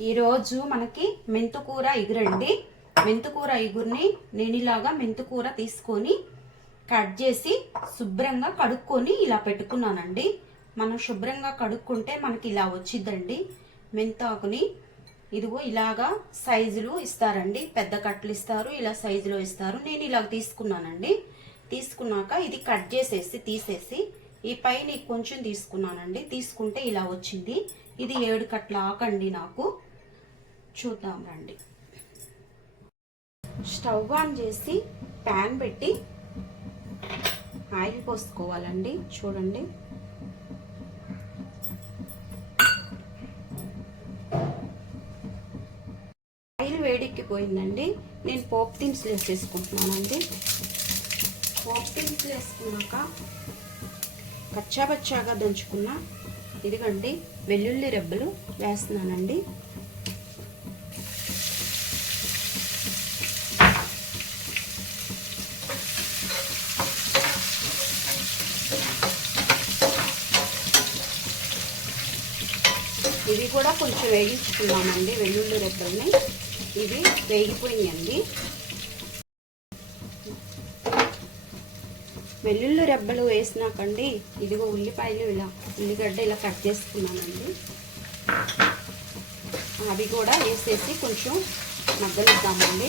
ఈరోజు మనకి మెంతుకూర ఇగురండి. మెంతుకూర ఇగురిని నేను ఇలాగా మెంతుకూర తీసుకొని కట్ చేసి శుభ్రంగా కడుక్కొని ఇలా పెట్టుకున్నానండి. మనం శుభ్రంగా కడుక్కుంటే మనకి ఇలా వచ్చిందండి. మెంతాకుని ఇదిగో ఇలాగా సైజులు ఇస్తారండి. పెద్ద కట్టలు ఇస్తారు, ఇలా సైజులో ఇస్తారు. నేను ఇలా తీసుకున్నానండి. తీసుకున్నాక ఇది కట్ చేసేసి తీసేసి ఈ పైన కొంచెం తీసుకున్నానండి. తీసుకుంటే ఇలా వచ్చింది. ఇది 7 కట్టల ఆకండి. నాకు చూద్దాం రండి. స్టవ్ ఆన్ చేసి ప్యాన్ పెట్టి ఆయిల్ పోసుకోవాలండి. చూడండి, ఆయిల్ వేడెక్కిపోయిందండి. నేను పోపు దినుసులు వేసేసుకుంటున్నానండి. పోపు దినుసులు వేసుకున్నాక కచ్చాబచ్చాగా దంచుకున్న ఇదిగండి వెల్లుల్లి రెబ్బలు వేస్తున్నానండి. ఇవి కూడా కొంచెం వేగించుకున్నామండి. వెల్లుల్లి రెబ్బల్ని ఇవి వేగిపోయినాయండి. వెల్లుల్లి రెబ్బలు వేసినాకండి ఇదిగో ఉల్లిపాయలు ఇలా ఉల్లిగడ్డ ఇలా కట్ చేసుకున్నానండి. అవి కూడా వేసేసి కొంచెం మగ్గనిద్దామండి.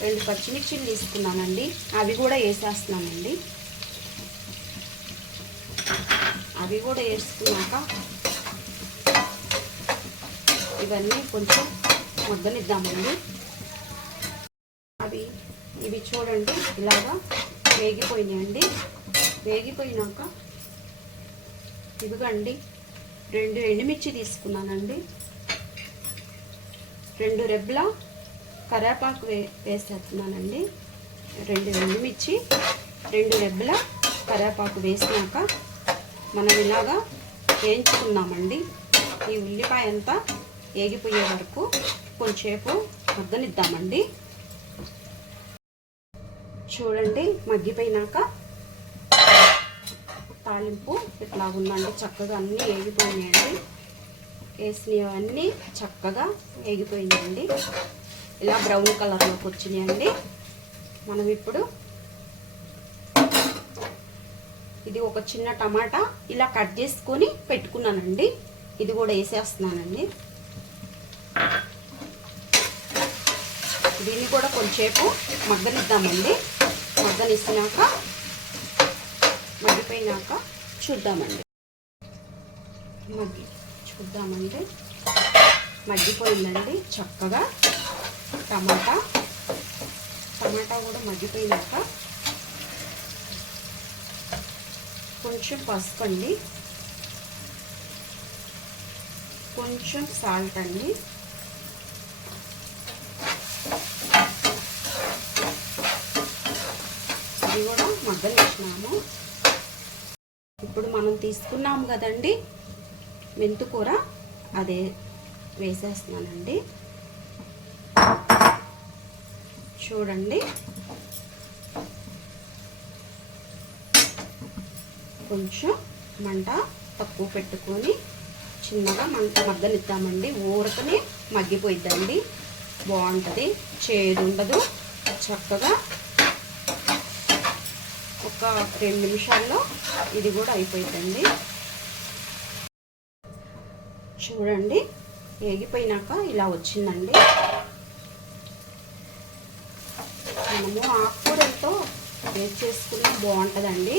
2 పచ్చిమిర్చిలు తీసుకున్నానండి. అవి కూడా వేసేస్తున్నానండి. అవి కూడా వేసుకున్నాక ఇవన్నీ కొంచెం మగ్గనిద్దామండి. ఇవి చూడండి ఇలాగా వేగిపోయినాయండి. వేగిపోయినాక ఇదిగండి 2 ఎండుమిర్చి తీసుకున్నానండి. 2 రెబ్బల కరివేపాకు వేసేస్తున్నానండి. 2 ఎండుమిర్చి 2 రెబ్బల కరివేపాకు వేసినాక మనం ఇలాగా వేయించుకున్నామండి. ఈ ఉల్లిపాయ అంతా వేగిపోయే వరకు కొంచెంసేపు మగ్గనిద్దామండి. చూడండి, మగ్గిపోయినాక తాలింపు ఇట్లా ఉందండి. చక్కగా అన్నీ వేగిపోయినాయండి. వేసినవన్నీ చక్కగా వేగిపోయినాయండి. ఇలా బ్రౌన్ కలర్లోకి వచ్చినాయండి. మనం ఇప్పుడు ఇది ఒక చిన్న టమాటా ఇలా కట్ చేసుకొని పెట్టుకున్నానండి. ఇది కూడా వేసేస్తున్నానండి. దీన్ని కూడా కొంచెంసేపు మగ్గనిద్దామండి. మగ్గనిచ్చినాక మగ్గిపోయినాక చూద్దామండి. చూద్దామండి, మగ్గిపోయిందండి చక్కగా. టమాటా కూడా మగ్గిపోయినాక కొంచెం పసుపు అండి, కొంచెం సాల్ట్ అండి, ఇది కూడా మగ్గనిచ్చినాము. ఇప్పుడు మనం తీసుకున్నాము కదండి మెంతుకూర, అదే వేసేస్తున్నానండి. చూడండి, కొంచెం మంట తక్కువ పెట్టుకొని చిన్నగా మంట మగ్గనిద్దామండి. ఊరకనే మగ్గిపోయిద్దండి. బాగుంటుంది, చేదు ఉండదు. చక్కగా ఒక 2 నిమిషాల్లో ఇది కూడా అయిపోయిందండి. చూడండి, వేగిపోయినాక ఇలా వచ్చిందండి. మనము ఆకుకూరలతో వేస్ట్ చేసుకుని బాగుంటుందండి.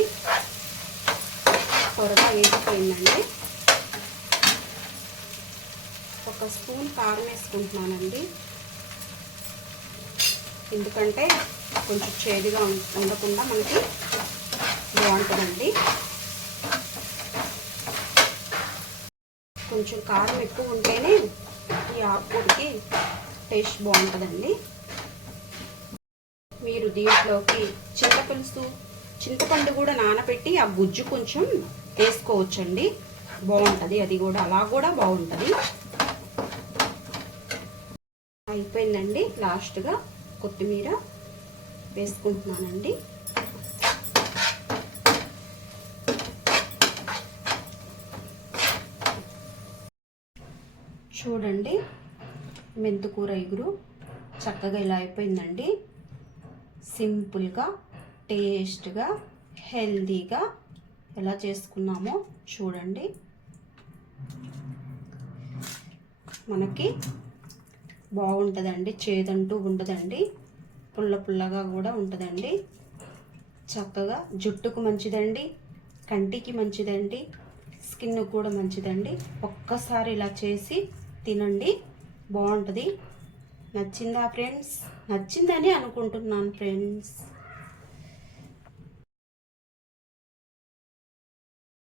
త్వరగా వేగిపోయిందండి. 1 స్పూన్ కారం వేసుకుంటున్నానండి. ఎందుకంటే కొంచెం చేదుగా ఉండకుండా మనకి బాగుంటుందండి. కొంచెం కారం ఎక్కువ ఉంటేనే ఈ ఆకుకూరకి టేస్ట్ బాగుంటుందండి. మీరు దీంట్లోకి చింతపండు కూడా నానబెట్టి ఆ గుజ్జు కొంచెం వేసుకోవచ్చండి. బాగుంటుంది, అది కూడా అలా కూడా బాగుంటుంది. అయిపోయిందండి. లాస్ట్గా కొత్తిమీర వేసుకుంటున్నానండి. చూడండి, మెంతుకూర ఇగురు చక్కగా ఇలా అయిపోయిందండి. సింపుల్గా, టేస్ట్గా, హెల్తీగా ఎలా చేసుకున్నామో చూడండి. మనకి బాగుంటుందండి, చేదంటూ ఉండదండి, పుల్ల పుల్లగా కూడా ఉంటుందండి. చక్కగా జుట్టుకు మంచిదండి, కంటికి మంచిదండి, స్కిన్ కూడా మంచిదండి. ఒక్కసారి ఇలా చేసి తినండి, బాగుంటుంది. నచ్చిందా ఫ్రెండ్స్? నచ్చిందని అనుకుంటున్నాను ఫ్రెండ్స్.